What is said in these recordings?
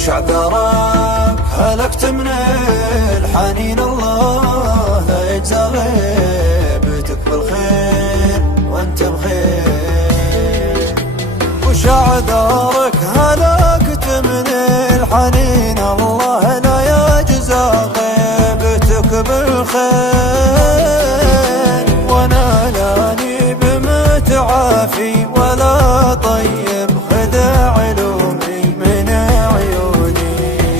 وش اعذارك هلكت من الحنين، الله لا يجزى غيبتك بالخير وانت بخير. وش اعذارك هلكت من الحنين، الله لا يجزى غيبتك بالخير. وانا لاني بمتعافي ولا طيب خذ علومي من عيوني.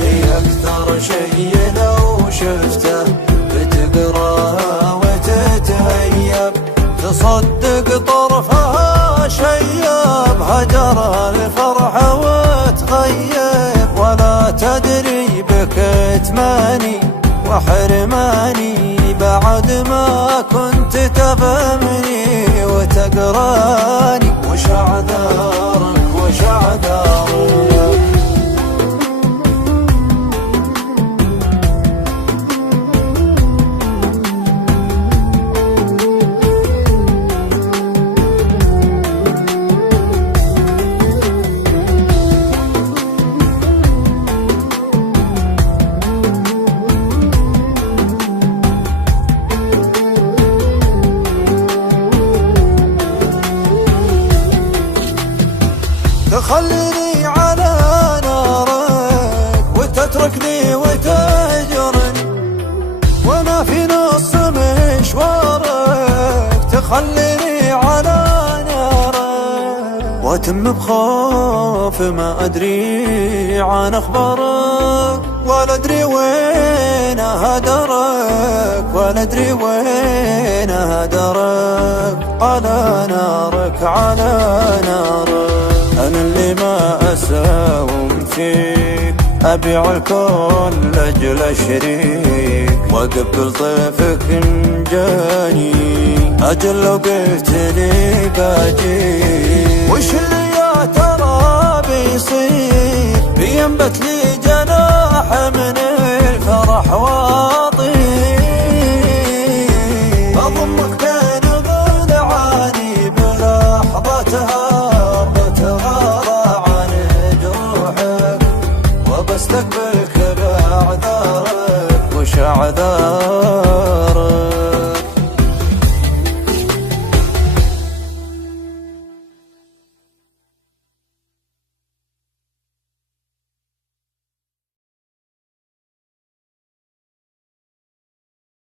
هي اكثر شي لو شفته بتقراه وتتهيب، تصدق طرفها شيب هجرها الفرحة وتغيب. ولا تدري بكتماني وحرماني بعد ما كنت تفهمني وتقراني. وش اعذارك وش اعذارك؟ تخليني على نارك وتتركني وتهجرني وانا في نص مشوارك. تخليني على نارك واتم بخوف ما ادري عن اخبارك، ولا ادري وين هدرك ولا ادري وين هدرك. على نارك على نارك أنا اللي ما أساوم فيك، أبيع الكون لأجل شريك وقبل طيفك جاني. أجل لو قلت لي باجيك، وش اللي يا ترى بيصير بينبت لي جناح من الفرح واطير. أضمك بين ضلعاني بلحظتها بستقبلك بأعذارك. وش اعذارك